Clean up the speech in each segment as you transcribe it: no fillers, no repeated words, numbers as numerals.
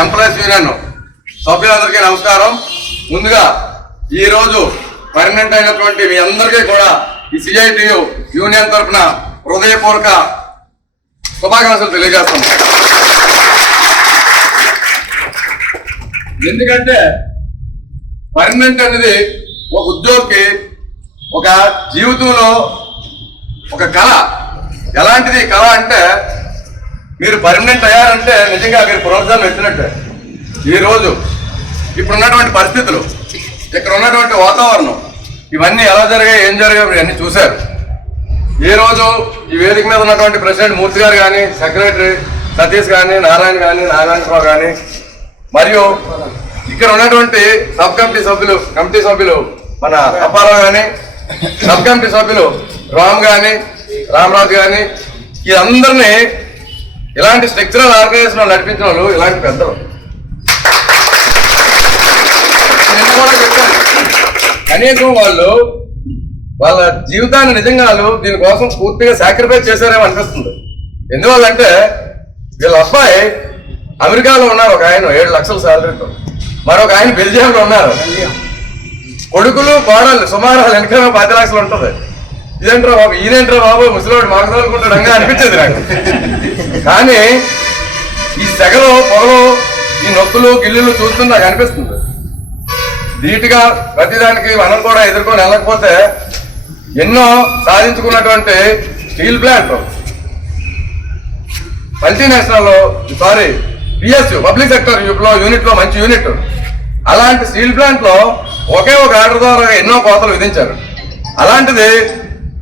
Employees union సభ్యులందరికీ నమస్కారం. ముందుగా ఈ రోజు పర్మనెంట్ అయినటువంటి మీ అందరికీ కూడా ఈ సిఐటియు యూనియన్ తరఫున హృదయపూర్వక శుభాకాంక్షలు తెలియజేస్తున్నాం. ఎందుకంటే పర్మనెంట్ అనేది ఒక ఉద్యోగికి ఒక జీవితంలో ఒక కళ. ఎలాంటిది కళ అంటే మీరు పర్మనెంట్ అయ్యారంటే నిజంగా మీరు ప్రోత్సాహం ఎత్తినట్టే. ఈరోజు ఇప్పుడున్నటువంటి పరిస్థితులు, ఇక్కడ ఉన్నటువంటి వాతావరణం, ఇవన్నీ ఎలా జరిగాయి, ఏం జరిగాయి మీరు అన్నీ చూశారు. ఈరోజు ఈ వేదిక మీద ఉన్నటువంటి ప్రెసిడెంట్ మూర్తి గారు కానీ, సెక్రటరీ సతీష్ కానీ, నారాయణ కానీ, నారాయణరావు కానీ, మరియు ఇక్కడ ఉన్నటువంటి సబ్ కమిటీ సభ్యులు మన అప్పారావు కానీ, సబ్ కమిటీ సభ్యులు రామ్ కానీ, రామరాజు కానీ, వీరందరినీ ఇలాంటి స్ట్రక్చరల్ ఆర్గనైజేషన్ నడిపించిన వాళ్ళు ఇలాంటి పెద్దలు. నిన్న కూడా చెప్పాను, కనీసం వాళ్ళు వాళ్ళ జీవితాన్ని నిజంగా దీనికోసం పూర్తిగా సాక్రిఫైస్ చేశారేమో అనిపిస్తుంది. ఎందువల్లంటే వీళ్ళ అబ్బాయి అమెరికాలో ఉన్నారు, ఒక ఆయన 7 లక్షల శాలరీతో, మరొక ఆయన బెల్జియంలో ఉన్నారు. కొడుకులు కోడళ్ళు సుమారు వెనక 10 లక్షలు ఉంటుంది. ఇదేంట్రా బాబు, ఈయనేంట్రా బాబు, ముసలివాడు మాకు తోలుకుంటాడు అంగా అనిపించేది నాకు. కానీ ఈ సెగలు పొగలు, ఈ నొక్కులు గిల్లులు చూస్తుంటే నాకు అనిపిస్తుంది, ధీటుగా ప్రతిదానికి మనం కూడా ఎదుర్కొని వెళ్ళకపోతే ఎన్నో సాధించుకున్నటువంటి steel plant, multinational PSU public sector unit లో మంచి యూనిట్, అలాంటి స్టీల్ ప్లాంట్ లో ఒకే ఒక ఆర్డర్ ద్వారా ఎన్నో కోతలు విధించారు. అలాంటిది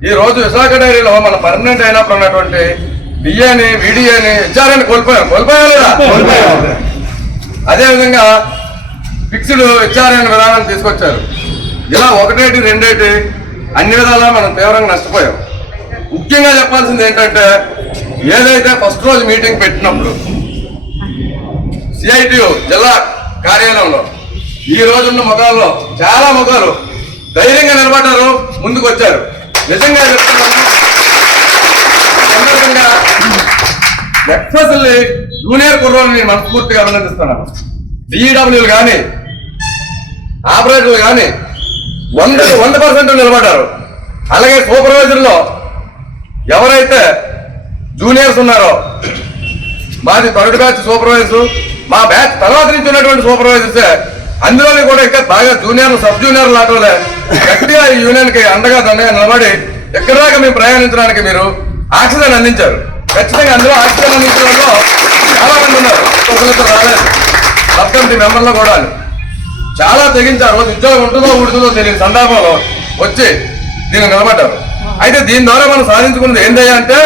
ఈ రోజు విశాఖ డైరీలో మన పర్మనెంట్ అయినప్పుడు ఉన్నటువంటి డిఏని, విడిఏని, హెచ్ఆర్ఏని కోల్పోయా లేదా? అదేవిధంగా ఫిక్స్డ్ హెచ్ఆర్ఏ విధానం తీసుకొచ్చారు. ఇలా 1, 2 అన్ని విధాలా మనం తీవ్రంగా నష్టపోయాం. ముఖ్యంగా చెప్పాల్సింది ఏంటంటే, ఏదైతే ఫస్ట్ రోజు మీటింగ్ పెట్టినప్పుడు సిఐటియు జిల్లా కార్యాలయంలో ఈ రోజున్న మొగాల్లో చాలా మొగాలు ధైర్యంగా నిలబడ్డారు, ముందుకు వచ్చారు. నిజంగా చెప్తున్నాను, సందర్భంగా ఎక్స్పెషల్లీ జూనియర్ కుర్రోని నేను మనస్ఫూర్తిగా అభినందిస్తున్నాను. డిఈడబ్ల్యూలు కానీ, ఆపరేటర్లు కానీ 100% నిలబడ్డారు. అలాగే సూపర్వైజర్లో ఎవరైతే జూనియర్స్ ఉన్నారో, మాది థర్డ్ బ్యాచ్ సూపర్వైజర్, మా బ్యాచ్ తర్వాత నుంచి ఉన్నటువంటి సూపర్వైజర్సే, అందులోనే కూడా ఇంకా బాగా జూనియర్లు, సబ్ జూనియర్లు లాటోలే గట్టిగా ఈ యూనియన్ కి అండగా దండగా నిలబడి ఎక్కడి దాకా మేము ప్రయాణించడానికి మీరు ఆక్సిజన్ అందించారు. ఖచ్చితంగా అందులో ఆక్సిజన్ అందించడంలో చాలా మంది ఉన్నారు, ఒకరితో రాలేదు. సబ్ కమిటీ మెంబర్లు కూడా చాలా తెగించారు. రోజు ఉద్యోగం ఉంటుందో ఊడుతుందో తెలియని సందర్భంలో వచ్చి దీన్ని నిలబడ్డారు. అయితే దీని ద్వారా మనం సాధించుకున్నది ఏంటయ్యా అంటే,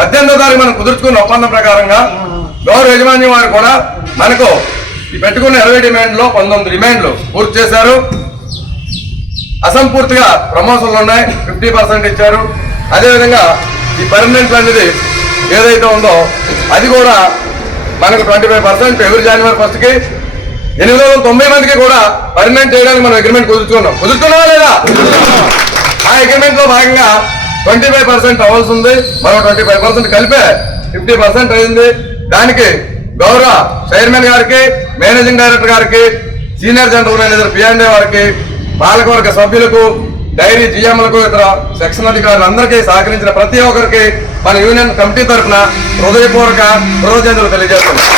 18వ తారీఖు మనం కుదుర్చుకున్న ఒప్పందం ప్రకారంగా గౌరవ యజమాన్యం వారు కూడా మనకు ఈ పెట్టుకున్న 20 డిమాండ్లో 19 డిమాండ్లు పూర్తి చేశారు. అసంపూర్తిగా ప్రమోషన్లు ఉన్నాయి, 50% ఇచ్చారు. అదేవిధంగా ఈ పర్మనెంట్ అనేది ఏదైతే ఉందో అది కూడా మనకు 25% ఎవరి జనవరి 1కి 890 మందికి కూడా పర్మనెంట్ చేయడానికి మనం అగ్రిమెంట్ కుదుర్చుకున్నావా లేదా? ఆ అగ్రిమెంట్ లో భాగంగా 25% అవ్వాల్సి ఉంది, మరో 25% కలిపే 50% అయింది. దానికి గౌరవ చైర్మన్ గారికి, మేనేజింగ్ డైరెక్టర్ గారికి, సీనియర్ జనరల్ మేనేజర్ పిఎండే వారికి, పాలకవర్గ సభ్యులకు, డైరీ జిఎంలకు, ఇతర సెక్షన్ అధికారులందరికీ సహకరించిన ప్రతి ఒక్కరికి మన యూనియన్ కమిటీ తరఫున హృదయపూర్వక కృతజ్ఞతలు తెలియజేస్తున్నాం.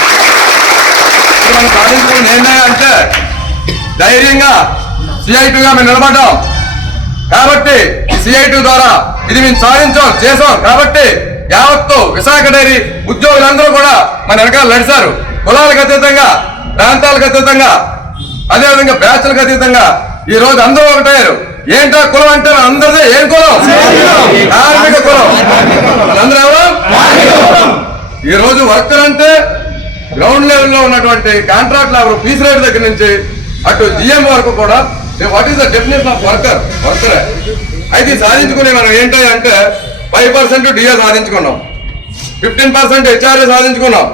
మనం సాధించుకున్న ఏంటంటే అంటే ధైర్యంగా సిఐటిగా మేము నిలబడ్డాం కాబట్టి, సిఐటి ద్వారా ఇది మేము చేసాం కాబట్టి యావత్తు విశాఖ డైరీ ఉద్యోగులందరూ కూడా మన వెనకాల నడిచారు. కులాలకు అతీతంగా, ప్రాంతాలకు అతీతంగా, అదేవిధంగా బ్యాచ్లకు అతీతంగా ఈ రోజు అందరూ ఒకటయ్యారు. ఏంటో కులం అంటే అందరిదే. ఏం కులం? కార్మిక కులం. మనందరూ ఎవరు? ఈ రోజు వర్కర్ అంటే గ్రౌండ్ లెవెల్లో ఉన్నటువంటి కాంట్రాక్ట్ లేబర్, పీస్ రేట్ దగ్గర నుంచి అటు జిఎం వరకు కూడా what is the definition of వర్కరే. అయితే సాధించుకునే మనం ఏంటో అంటే 5% డిఏ సాధించుకున్నాం, 15% హెచ్ఆర్ఏ సాధించుకున్నాం,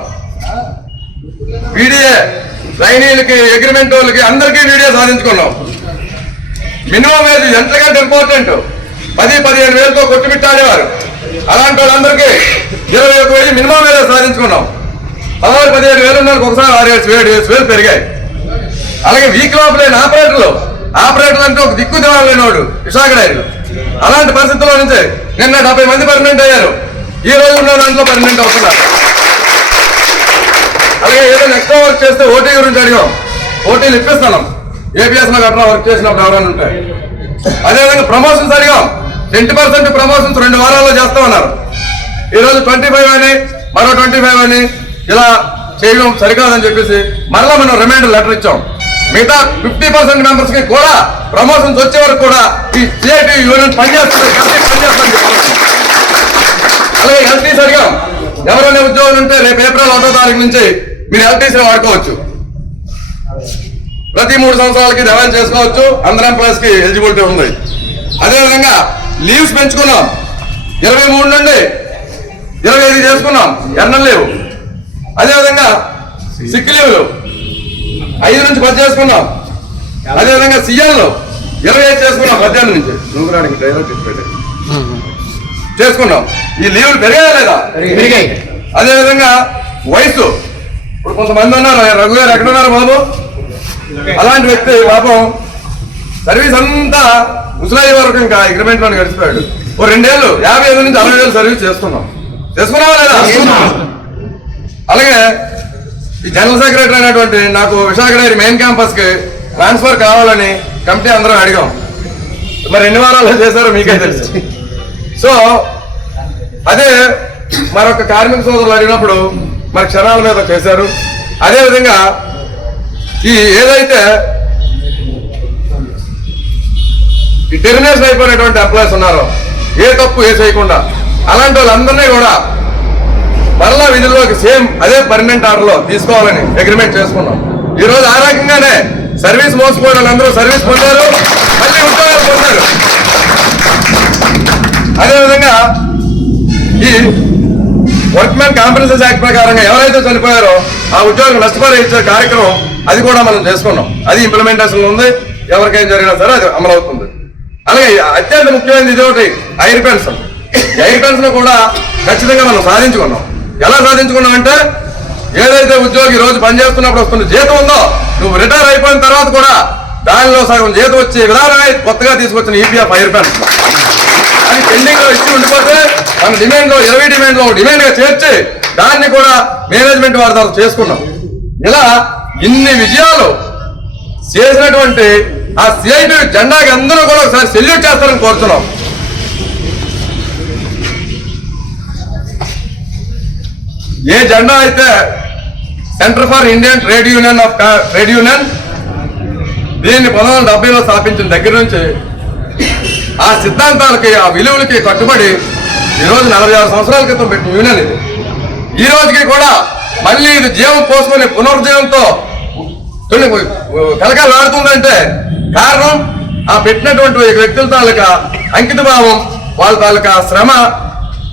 వీడిఏ ట్రైనీలకి, అగ్రిమెంట్ వాళ్ళకి అందరికీ వీడియో సాధించుకున్నాం. మినిమం వేజ్ ఎంతకంటే ఇంపార్టెంట్, 10-15 వేలతో కొట్టుమిట్టాడేవారు. అలాంటి వాళ్ళందరికీ 21,000 మినిమం వేజ్ సాధించుకున్నాం. 16-17 వేలు ఉన్న ఒకసారి 6-7 పెరిగాయి. అలాగే వీక్ లోపు లేని ఆపరేటర్లు అంటే ఒక దిక్కు దేవాలైనవాడు విశాఖ డైరీలో. అలాంటి పరిస్థితుల్లో నుంచి నిన్న 70 మంది పర్మనెంట్ అయ్యారు. ఈ రోజు ఉన్న దాంట్లో పర్మనెంట్ అవుతున్నారు. అలాగే ఏదైనా ఎక్స్ట్రా వర్క్ చేస్తే ఓటీ గురించి అడిగాం. ఓటీలు ఇప్పిస్తున్నాం. ఏపీఎస్ లో గట్రా వర్క్ చేసినప్పుడు ఎవరైనా ఉంటాయి. అదేవిధంగా ప్రమోషన్స్ అడిగాం. 20% ప్రమోషన్స్ 2 వారాల్లో చేస్తామన్నారు. ఈరోజు 25 అని మరో 25 అని ఇలా చేయడం సరికాదని చెప్పేసి మరలా మనం రిమైండర్ లెటర్ ఇచ్చాం. మిగతా 50% మెంబర్స్ కి కూడా ప్రమోషన్స్ వచ్చే వరకు కూడా ఈ సిఐటి యూనియన్ పనిచేస్తుంది. అలాగే ఎల్టీసీ అడిగాం. ఎవరైనా ఉద్యోగులు ఉంటే రేపు ఏప్రిల్ 1వ తారీఖు నుంచి మీరు ఎల్టీసీ వాడుకోవచ్చు. ప్రతి 3 సంవత్సరాలకి రివైల్ చేసుకోవచ్చు. అందరు ఎంప్లాయీస్ కి ఎలిజిబిలిటీ ఉంది. అదేవిధంగా లీవ్స్ పెంచుకున్నాం. 23 నుండి 25 చేసుకున్నాం ఎర్నల్ లీవ్. అదేవిధంగా సిక్ లీవ్లు 5 నుంచి 10 చేసుకున్నాం. అదేవిధంగా సీఎంలు 25 చేసుకున్నాం 18 నుంచి. నూగురానికి డ్రైవర్ చేసుకున్నాం. ఈ లీవ్లు పెరిగాయా లేదా? పెరిగాయి. అదేవిధంగా వయసు ఇప్పుడు కొంతమంది ఉన్నారు. రఘు గారు ఎక్కడున్నారు బాబు? అలాంటి వ్యక్తి పాపం సర్వీస్ అంతా ముసలాయి వరకు ఇంకా అగ్రిమెంట్ లో గడిచిపోయాడు. ఓ 2 ఏళ్ళు 55 నుంచి 60 ఏళ్ళు సర్వీస్ చేసుకున్నావా లేదా? అలాగే ఈ జనరల్ సెక్రటరీ అయినటువంటి నాకు విశాఖ డైరీ మెయిన్ క్యాంపస్ కి ట్రాన్స్ఫర్ కావాలని కమిటీ అందరం అడిగాం. మరి ఎన్ని వారాలు చేశారో మీకే తెలుసు. సో అదే మరొక కార్మిక సోదరులు అడిగినప్పుడు మరి క్షణాల మీద చేశారు. అదేవిధంగా ఈ ఏదైతే ఈ టెర్మినేషన్ అయిపోయినటువంటి ఎంప్లాయీస్ ఉన్నారో ఏ తప్పు చేయకుండా అలాంటి వాళ్ళందరినీ కూడా మరలా విధుల్లోకి సేమ్ అదే పర్మనెంట్ ఆర్డర్లో తీసుకోవాలని అగ్రిమెంట్ చేసుకున్నాం. ఈ రోజు ఆ రకంగానే సర్వీస్ మోసపోయిన వాళ్ళందరూ సర్వీస్ పొందారు, మళ్ళీ ఉద్యోగాలు పొందారు. అదేవిధంగా ఈ వర్క్మెన్ కాంపెన్సేషన్ యాక్ట్ ప్రకారంగా ఎవరైతే చనిపోయారో ఆ ఉద్యోగులకు నష్టపరిహారం ఇచ్చే కార్యక్రమం అది కూడా మనం చేసుకున్నాం. అది ఇంప్లిమెంటేషన్ ఉంది. ఎవరికైనా జరిగినా సరే అది అమలు అవుతుంది. అలాగే అత్యంత ముఖ్యమైనది ఇది ఒకటి ఎయిర్ పెన్షన్. ఎయిర్ పెన్షన్ కూడా ఖచ్చితంగా మనం సాధించుకున్నాం. ఎలా సాధించుకున్నాం అంటే ఏదైతే ఉద్యోగి రోజు పనిచేస్తున్నప్పుడు వస్తున్న జీతం ఉందో నువ్వు రిటైర్ అయిపోయిన తర్వాత కూడా దానిలో సగం జీతం వచ్చే విధానమే కొత్తగా తీసుకొచ్చిన ఈపీఎఫ్ ఎయిర్ పెన్షన్. అది పెండింగ్ లో ఇచ్చి ఉండిపోతే మన డిమాండ్ లో 20 డిమాండ్ లో డిమాండ్ గా చేర్చి దాన్ని కూడా మేనేజ్మెంట్ వారి ద్వారా చేసుకున్నాం. ఇలా ఇన్ని విజయాలు చేసినటువంటి ఆ సిఐటి జెండాకి అందరూ కూడా ఒకసారి సెల్యూట్ చేస్తారని కోరుతున్నాం. ఏ జెండా అయితే centre for Indian trade union దీన్ని 1970లో స్థాపించిన దగ్గర నుంచి ఆ సిద్ధాంతాలకి ఆ విలువలకి కట్టుబడి ఈరోజు 46 సంవత్సరాల క్రితం పెట్టిన యూనియన్ ఇది. ఈ రోజుకి కూడా మళ్ళీ ఇది జీవం పోసుకుని పునరుజ్జీవంతో కలకాలాడుతుందంటే కారణం ఆ పెట్టినటువంటి వ్యక్తుల తాలూకా అంకిత భావం, వాళ్ళ తాలూకా శ్రమ,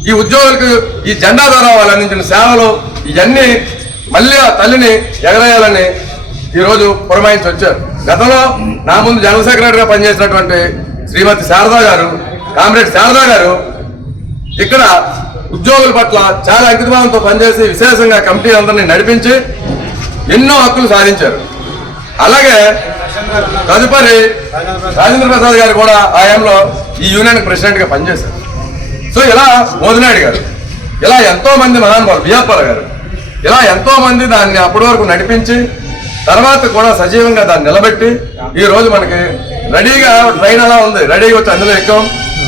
ఈ ఉద్యోగులకు ఈ జెండా ద్వారా వాళ్ళు అందించిన సేవలు ఇవన్నీ మళ్ళీ ఆ తల్లిని ఎగరేయాలని ఈరోజు పురమాయించి వచ్చారు. గతంలో నా ముందు జనరల్ సెక్రటరీగా పనిచేసినటువంటి శ్రీమతి శారదా గారు, కామ్రేడ్ శారదా గారు ఇక్కడ ఉద్యోగుల పట్ల చాలా అంకితభావంతో పనిచేసి విశేషంగా కమిటీ అందరినీ నడిపించి ఎన్నో హక్కులు సాధించారు. అలాగే తదుపరి రాజేంద్ర ప్రసాద్ గారు కూడా ఆయంలో ఈ యూనియన్ ప్రెసిడెంట్ గా పనిచేశారు. సో ఇలా మోదినాయుడు గారు, ఇలా ఎంతో మంది మహానుభావులు, బియ్యప్పల గారు, ఇలా ఎంతో మంది దాన్ని అప్పటి వరకు నడిపించి తర్వాత కూడా సజీవంగా దాన్ని నిలబెట్టి ఈ రోజు మనకి రెడీగా ట్రైన్ అలా ఉంది, రెడీగా వచ్చి అందులో ఎక్కాం,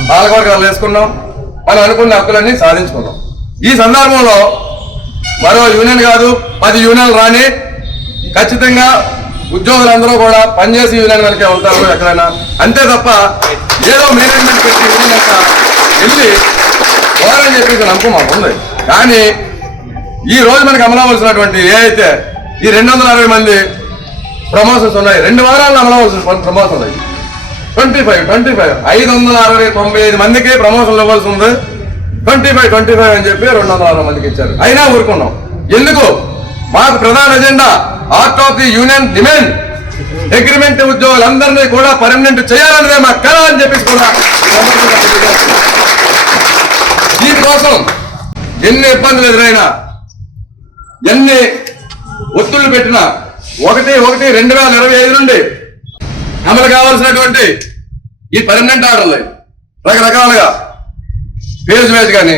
పాలకవర్గాలు వేసుకున్నాం, మనం అనుకున్న హక్కులన్నీ సాధించుకున్నాం. ఈ సందర్భంలో మరో యూనియన్ కాదు 10 యూనియన్లు రాని ఖచ్చితంగా ఉద్యోగులందరూ కూడా పనిచేసి యూనియన్ వెనకే ఉంటారు ఎక్కడైనా, అంతే తప్ప ఏదో మేనేజ్మెంట్ పెట్టి యూనియన్ అంతా వెళ్ళి పోవాలని చెప్పేసి నమ్మకం మాకు ఉంది. కానీ ఈ రోజు మనకు అమలవలసినటువంటి ఏ అయితే ఈ 260 మంది ప్రమోషన్స్ ఉన్నాయి, 2 వారాల్లో అమలవలసిన ప్రమోషన్ ఉన్నాయి. 25 595 మందికి ప్రమోషన్లు ఇవ్వాల్సి ఉంది. 25 అని చెప్పి 260 మందికి ఇచ్చారు. అయినా ఊరుకున్నాం. ఎందుకు? మాకు ప్రధాన agenda art of the union demand agreement ఉద్యోగులందరినీ కూడా పర్మనెంట్ చేయాలన్నదే మా కళ అని చెప్పేసి కూడా దీనికోసం ఎన్ని ఇబ్బందులు ఎదురైనా ఎన్ని ఒత్తుళ్లు పెట్టినా 1/1/2025 నుండి అమలు కావాల్సినటువంటి ఈ పర్మనెంట్ ఆర్డర్లు రకరకాలుగా ఫేజ్ వైజ్ కానీ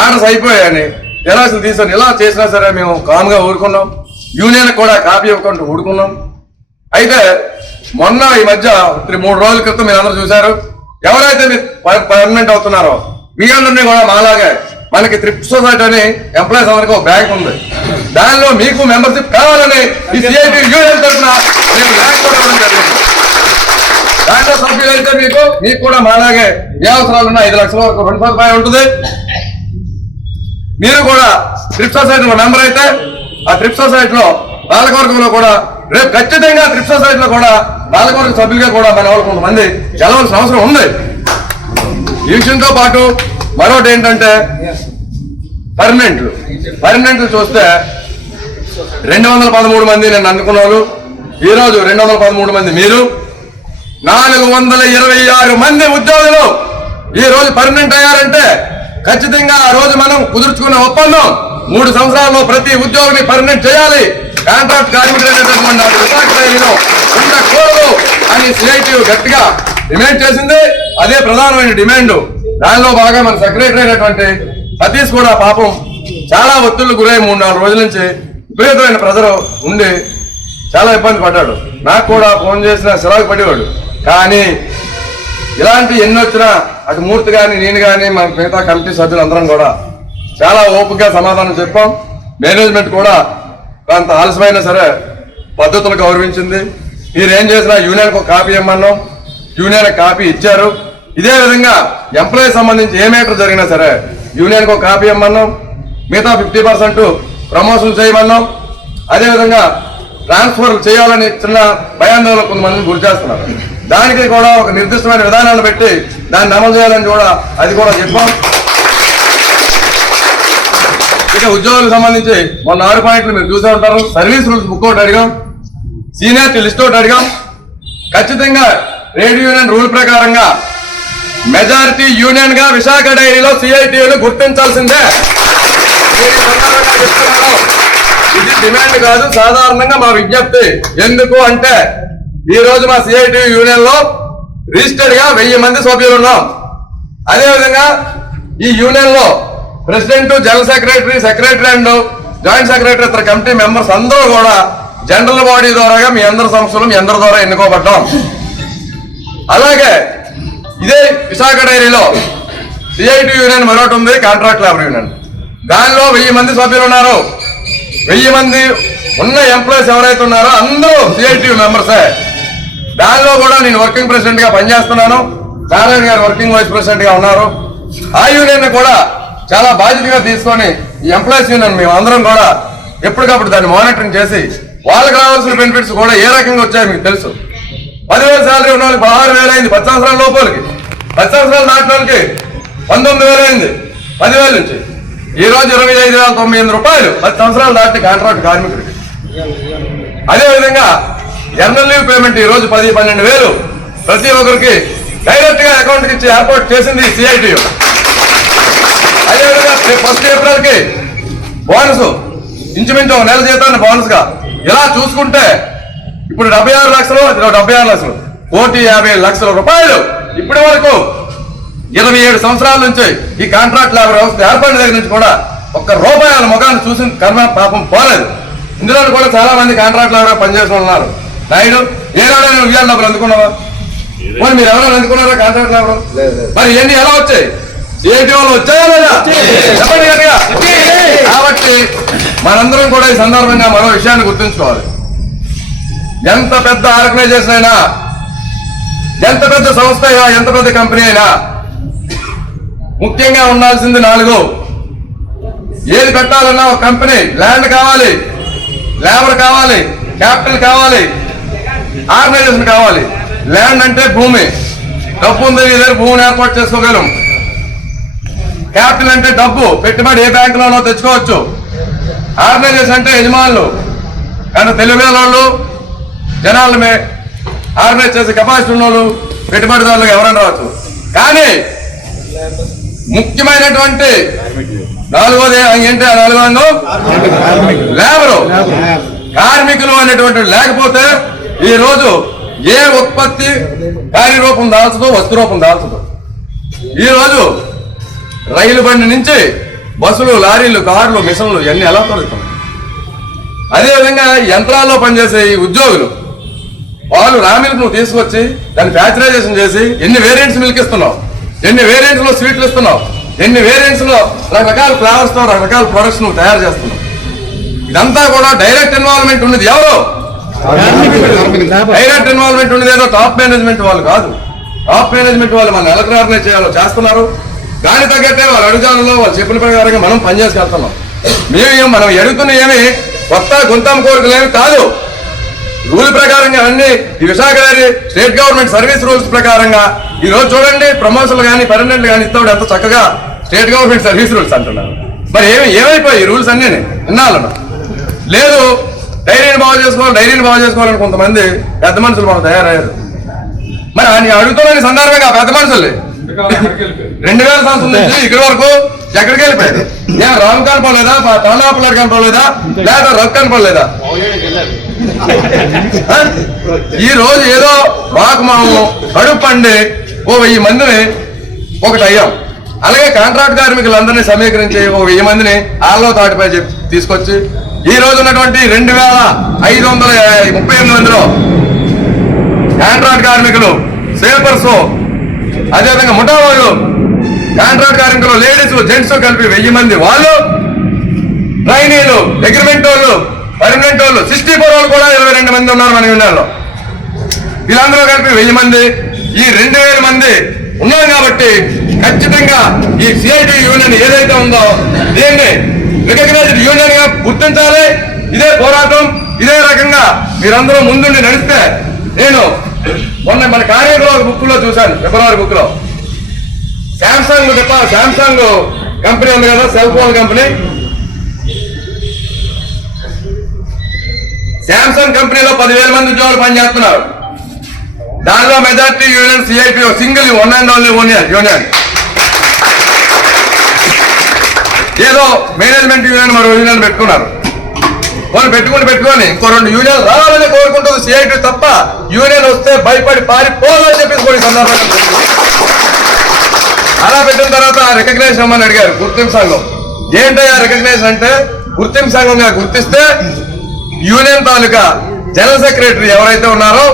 ఆర్డర్స్ అయిపోయాయని జనాల్సిన తీసుకొని ఇలా చేసినా సరే మేము కామ్గా ఊరుకున్నాం. యూనియన్ కూడా కాపీ ఇవ్వకుండా ఊరుకున్నాం. అయితే మొన్న ఈ మధ్య 3 రోజుల క్రితం మీరు అందరూ చూశారు, ఎవరైతే పర్మనెంట్ అవుతున్నారో మీ అందరినీ కూడా మాలాగే మనకి థ్రిఫ్ట్ సొసైటీ అని ఎంప్లాయీస్ అందరికీ ఒక బ్యాంక్ ఉంది. దానిలో మీకు మెంబర్షిప్ కావాలని ఈ సిఐటి యూనియన్ తరఫున నేను బ్యాంక్ కూడా ఇవ్వడం జరిగింది. దాంట్లో సభ్యులైతే మీకు కూడా మాలాగే ఏ అవసరాలున్నా 5 లక్షల వరకు రుణ సదుపాయం ఉంటుంది. మీరు కూడా థ్రిఫ్ట్ సొసైటీలో మెంబర్ అయితే ఆ థ్రిఫ్ట్ సొసైటీలో పాలకవర్గంలో కూడా రేపు ఖచ్చితంగా థ్రిఫ్ట్ సొసైటీలో కూడా పాలకవర్గ సభ్యులుగా కూడా మన వాళ్ళు కొంతమంది గెలవాల్సిన అవసరం ఉంది. ఈ విషయంతో పాటు మరొకటి ఏంటంటే పర్మనెంట్లు చూస్తే 213 మంది నేను అనుకున్న వాళ్ళు, ఈరోజు 213 మంది మీరు, 426 మంది ఉద్యోగులు ఈ రోజు పర్మనెంట్ అయ్యారంటే ఖచ్చితంగా ఆ రోజు మనం కుదుర్చుకున్న ఒప్పందం 3 సంవత్సరాల్లో ప్రతి ఉద్యోగిని పర్మనెంట్ చేయాలి, కాంట్రాక్ట్ కార్మికులైనటువంటి ఉండకూడదు అని సిఐటియు గట్టిగా డిమాండ్ చేసింది. అదే ప్రధానమైన డిమాండ్. దానిలో బాగా మన సెక్రటరీ అయినటువంటి సతీష్ కూడా పాపం చాలా ఒత్తిళ్లు గురై 3-4 రోజుల నుంచి విపరీతమైన ప్రజలు ఉండి చాలా ఇబ్బంది పడ్డాడు. నాకు కూడా ఫోన్ చేసిన సిరాకు పడేవాడు. కానీ ఇలాంటి ఎన్ని వచ్చినా అటు మూర్తి కానీ నేను కానీ మన మిగతా కమిటీ సభ్యులు అందరం కూడా చాలా ఓపికగా సమాధానం చెప్పాం. మేనేజ్మెంట్ కూడా కొంత ఆలస్యమైనా సరే పద్ధతులు గౌరవించింది. మీరేం చేసినా యూనియన్కు కాపీ ఇమ్మన్నాం, యూనియన్ కాపీ ఇచ్చారు. ఇదే విధంగా ఎంప్లాయీ సంబంధించి ఏ మేటర్ జరిగినా సరే యూనియన్కు కాపీ ఇమ్మన్నాం. మిగతా 50% ప్రమోషన్ చేయమన్నాం. అదేవిధంగా ట్రాన్స్ఫర్ చేయాలని చిన్న భయాందోళన కొంతమందిని గురి చేస్తున్నారు. దానికి కూడా ఒక నిర్దిష్టమైన విధానాన్ని పెట్టి దాన్ని అమలు చేయాలని కూడా అది కూడా చెప్పాం. ఇక ఉద్యోగులకు సంబంధించి మొన్న 6 పాయింట్లు మీరు చూసే ఉంటారు. సర్వీస్ రూల్స్ బుక్ అవుట్ అడిగాం, సీనియారిటీ లిస్ట్ అవుట్ అడిగాం. ఖచ్చితంగా ట్రేడ్ యూనియన్ రూల్ ప్రకారంగా మెజారిటీ యూనియన్ గా విశాఖ డైరీలో సిఐటియును గుర్తించాల్సిందే. ఇది డిమాండ్ కాదు, సాధారణంగా మా విజ్ఞప్తి. ఎందుకు అంటే ఈ రోజు మా సిఐటి యూనియన్ లో రిజిస్టర్డ్ గా 1000 మంది సభ్యులు ఉన్నాం. అదేవిధంగా ఈ యూనియన్ లో president, general secretary and joint secretary ఇతర కమిటీ మెంబర్స్ అందరూ కూడా జనరల్ బాడీ ద్వారాగా మీ అందరి సంస్థలు మీ అందరి ద్వారా ఎన్నుకోబడ్డాం. అలాగే ఇదే విశాఖ డైరీలో సిఐటి యూనియన్ మరొకటి ఉంది, కాంట్రాక్ట్ లేబర్ యూనియన్. దానిలో 1000 మంది సభ్యులు ఉన్నారు. 1000 మంది ఉన్న ఎంప్లాయీస్ ఎవరైతే ఉన్నారో అందరూ సిఐటి మెంబర్సే. దానిలో కూడా నేను వర్కింగ్ ప్రెసిడెంట్ గా పనిచేస్తున్నాను. నారాయణ గారు వర్కింగ్ వైస్ ప్రెసిడెంట్ గా ఉన్నారు. ఆ యూనియన్ కూడా చాలా బాధ్యతగా తీసుకొని ఈ ఎంప్లాయీస్ యూనియన్ మేము అందరం కూడా ఎప్పటికప్పుడు దాన్ని మానిటరింగ్ చేసి వాళ్ళకి రావాల్సిన బెనిఫిట్స్ కూడా ఏ రకంగా వచ్చాయో మీకు తెలుసు. 10,000 శాలరీ ఉన్న వాళ్ళకి 16,000 అయింది 10 సంవత్సరాల లోపలికి. 10 సంవత్సరాలు దాటిన వాళ్ళకి 19,000 అయింది 10,000 నుంచి. ఈ రోజు 25,908 రూపాయలు 10 సంవత్సరాలు దాటి కాంట్రాక్ట్ కార్మికుడికి. అదేవిధంగా జనరల్ లీవ్ పేమెంట్ ఈ రోజు 10-12,000 ప్రతి ఒక్కరికి డైరెక్ట్ గా అకౌంట్ కి ఇచ్చి ఏర్పాటు చేసింది సిఐటియు. అదేవిధంగా 1 ఏప్రిల్ కి బోనస్ ఇంచుమించు 1 నెల జీతాన్ని బోనస్ గా ఇలా చూసుకుంటే ఇప్పుడు 76 లక్షలు 76 లక్షలు 1,50,00,000 రూపాయలు ఇప్పటి వరకు 27 సంవత్సరాల నుంచి ఈ కాంట్రాక్ట్ లేబర్ వ్యవస్థ ఏర్పడిన దగ్గర నుంచి కూడా ₹1 వాళ్ళ ముఖాన్ని చూసిన కర్మ పాపం పోలేదు. ఇందులో కూడా చాలా మంది కాంట్రాక్ట్ లేబర్ పనిచేసిన ఉన్నారు. నాయుడు ఏనాడో నేను ఇవాళ డబ్బులు అందుకున్నావా? మరి మీరు ఎవరైనా అందుకున్నారా కాంట్రాక్ట్ లేబర్? మరి ఇవన్నీ ఎలా వచ్చాయి? సిఐటి వాళ్ళు వచ్చాయా లేదా? చెప్పండి గట్టిగా. కాబట్టి మనందరం కూడా ఈ సందర్భంగా మరో విషయాన్ని గుర్తుంచుకోవాలి. ఎంత పెద్ద ఆర్గనైజేషన్ అయినా, ఎంత పెద్ద సంస్థ అయినా, ఎంత పెద్ద కంపెనీ అయినా ముఖ్యంగా ఉండాల్సింది 4. ఏది పెట్టాలన్నా ఒక కంపెనీ ల్యాండ్ కావాలి, లేబర్ కావాలి, క్యాపిటల్ కావాలి, ఆర్గనైజేషన్ కావాలి. ల్యాండ్ అంటే భూమి, డబ్బు ఉంది మీ దగ్గర భూమిని ఏర్పాటు చేసుకోగలం. క్యాపిటల్ అంటే డబ్బు, పెట్టుబడి ఏ బ్యాంకులోనో తెచ్చుకోవచ్చు. ఆర్గనైజేషన్ అంటే యజమానులు, కానీ తెలివైన వాళ్ళు, జనాలు ఆర్గనైజ్ చేసే కెపాసిటీ ఉన్న వాళ్ళు, పెట్టుబడిదారులకు ఎవరైనా రావచ్చు. కానీ ముఖ్యమైనటువంటి నాలుగోది ఏంటి? ఆ నాలుగో అంగం లేబరు, కార్మికులు అనేటువంటి లేకపోతే ఈ రోజు ఏ ఉత్పత్తి కార్యరూపం దాల్చదు, వస్తు రూపం దాల్చదు. ఈ రోజు రైలు బండి నుంచి బస్సులు, లారీలు, కార్లు, మిషన్లు ఇవన్నీ ఎలా తొలుగుతాం? అదేవిధంగా యంత్రాల్లో పనిచేసే ఈ ఉద్యోగులు వాళ్ళు రా మిల్క్ నువ్వు తీసుకొచ్చి దాన్ని ఫ్యాక్చరైజేషన్ చేసి ఎన్ని వేరియంట్స్ మిల్క్ ఇస్తున్నావు, ఎన్ని వేరియంట్స్ లో స్వీట్లు ఇస్తున్నావు, ఎన్ని వేరియంట్స్ లో రకరకాల ఫ్లేవర్స్ తో రకరకాల ప్రొడక్ట్స్ నువ్వు తయారు చేస్తున్నావు. ఇదంతా కూడా డైరెక్ట్ ఇన్వాల్వ్మెంట్ ఉన్నది ఎవరు? డైరెక్ట్ ఇన్వాల్వ్మెంట్ ఉన్నది ఏదో టాప్ మేనేజ్మెంట్ వాళ్ళు కాదు. టాప్ మేనేజ్మెంట్ వాళ్ళు మన ఎలా ఆర్గనైజ్ చేయాలో చేస్తున్నారు. దాని తగ్గట్టే వాళ్ళ అడుగుజాలలో వాళ్ళు చెప్పిన ప్రకారంగా మనం పనిచేసుకెళ్తున్నాం. మనం ఎడుగుతున్న ఏమి కొత్త గుంతం కోరికలేమి కాదు. రూల్ ప్రకారంగా అన్ని ఈ Visakha state government service rules ప్రకారంగా ఈ రోజు చూడండి ప్రమోషన్లు కానీ పర్మనెంట్ కానీ ఇస్తాడు ఎంత చక్కగా స్టేట్ గవర్నమెంట్ సర్వీస్ రూల్స్ అంటున్నారు. మరి ఏమైపోయి ఈ రూల్స్ అన్నీ విన్నాలను లేదు. డైరీని బాగు చేసుకోవాలని కొంతమంది పెద్ద మనుషులు మనం తయారయ్యారు. మరి ఆయన అడుగుతున్న సందర్భంగా పెద్ద మనుషులు 2000 సంవత్సరం నుంచి ఇక్కడి వరకు ఎక్కడికి వెళ్ళిపోయారు? నేను రామ్ కనపడలేదా, తాళాపులాడు కనపడలేదా, లేదా రక్ కనపడలేదా? ఈ రోజు ఏదో మాకు కడుపు పండి 1000 మందిని ఒకటి అయ్యాం. అలాగే కాంట్రాక్ట్ కార్మికులందరినీ సమీకరించి 1000 మందిని ఆల్లో తాటిపై తీసుకొచ్చి ఈ రోజు ఉన్నటువంటి 2538 మందిలో కాంట్రాక్ట్ కార్మికులు, సేపర్స్, అదేవిధంగా ముఠా వాళ్ళు, కాంట్రాక్ట్ కార్మికులు లేడీస్ జెంట్స్ కలిపి 1000 మంది వాళ్ళు, ట్రైనీలు, అగ్రిమెంట్ వాళ్ళు, పర్మనెంట్ వాళ్ళు 64 వాళ్ళు కూడా 22 మంది ఉన్నారు మన యూనియన్లో. వీళ్ళందరూ కలిపి 1000 మంది. ఈ 2000 మంది ఉన్నాం కాబట్టి ఖచ్చితంగా ఈ సిఐటి యూనియన్ ఏదైతే ఉందో దీన్ని రికగ్నైజ్డ్ యూనియన్ గా గుర్తించాలి. ఇదే పోరాటం, ఇదే రకంగా మీరందరూ ముందుండి నడిస్తే నేను మొన్న మన కార్యక్రమ బుక్ లో చూశాను, ఫిబ్రవరి బుక్ లో శాంసంగ్ కంపెనీ ఉంది కదా, సెల్ ఫోన్ కంపెనీ. శాంసంగ్ కంపెనీలో 10,000 మంది ఉద్యోగులు పనిచేస్తున్నారు. దానిలో majority union సిఐటిఓ, single one and only union. ఏదో మేనేజ్మెంట్ యూనియన్ మరో యూనియన్ పెట్టుకున్నారు. వాళ్ళు పెట్టుకొని ఇంకో 2 యూనియన్ రావాలని కోరుకుంటుంది సిఐటి తప్ప యూనియన్ వస్తే భయపడి పారిపోవాలని చెప్పేసి కొన్ని సందర్భంగా అలా పెట్టిన తర్వాత రికగ్నైజేషన్ అమ్మని అడిగారు. గుర్తింపు సంఘం ఏంటయ్యా రికగ్నైజేషన్ అంటే, గుర్తింపు సంఘంగా గుర్తిస్తే యూనియన్ తాలూకా జనరల్ సెక్రటరీ ఎవరైతే ఉన్నారో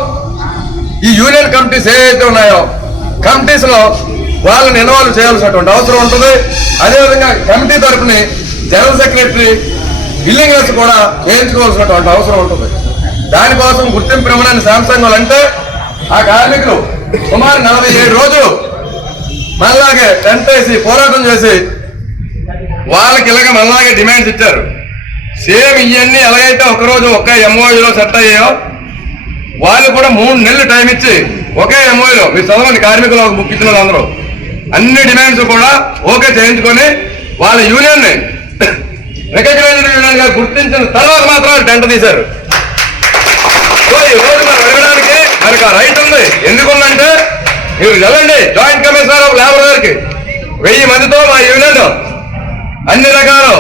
ఈ యూనియన్ కమిటీస్ ఏవైతే ఉన్నాయో కమిటీస్ లో వాళ్ళని ఇన్వాల్వ్ చేయాల్సినటువంటి అవసరం ఉంటుంది. అదేవిధంగా కమిటీ తరఫుని జనరల్ సెక్రటరీ బిల్లింగ్స్ కూడా చేయించుకోవాల్సినటువంటి అవసరం ఉంటుంది. దానికోసం గుర్తింపు ఇవ్వడానికి శాంసంగ్ వాళ్ళు అంటే ఆ కార్మికులు సుమారు 47 రోజులు మనలాగే టెంట్ వేసి పోరాటం చేసి వాళ్ళకి ఇలాగ మనలాగే డిమాండ్స్ ఇచ్చారు. సేమ్ ఇవన్నీ ఎలాగైతే ఒకరోజు ఒకే ఎంఓయూలో సెట్ అయ్యాయో వాళ్ళు కూడా 3 నెలలు టైం ఇచ్చి ఒకే ఎంఓయూలో మీరు చదవండి, కార్మికులు ఒక బుక్ ఇచ్చిన అందరూ అన్ని డిమాండ్స్ కూడా ఓకే చేయించుకొని వాళ్ళ యూనియన్ ని రికగ్నైజ్డ్ యూనియన్ గా గుర్తించిన తర్వాత మాత్రం టెంట్ తీశారు. సో ఈ రోజు మనం అడగడానికి మనకు ఆ రైట్ ఉంది. ఎందుకుందంటే మీరు చదవండి, జాయింట్ కమిషనర్ ఆఫ్ లేబర్ గారికి 1000 మందితో మా యూనియన్ అన్ని రకాలు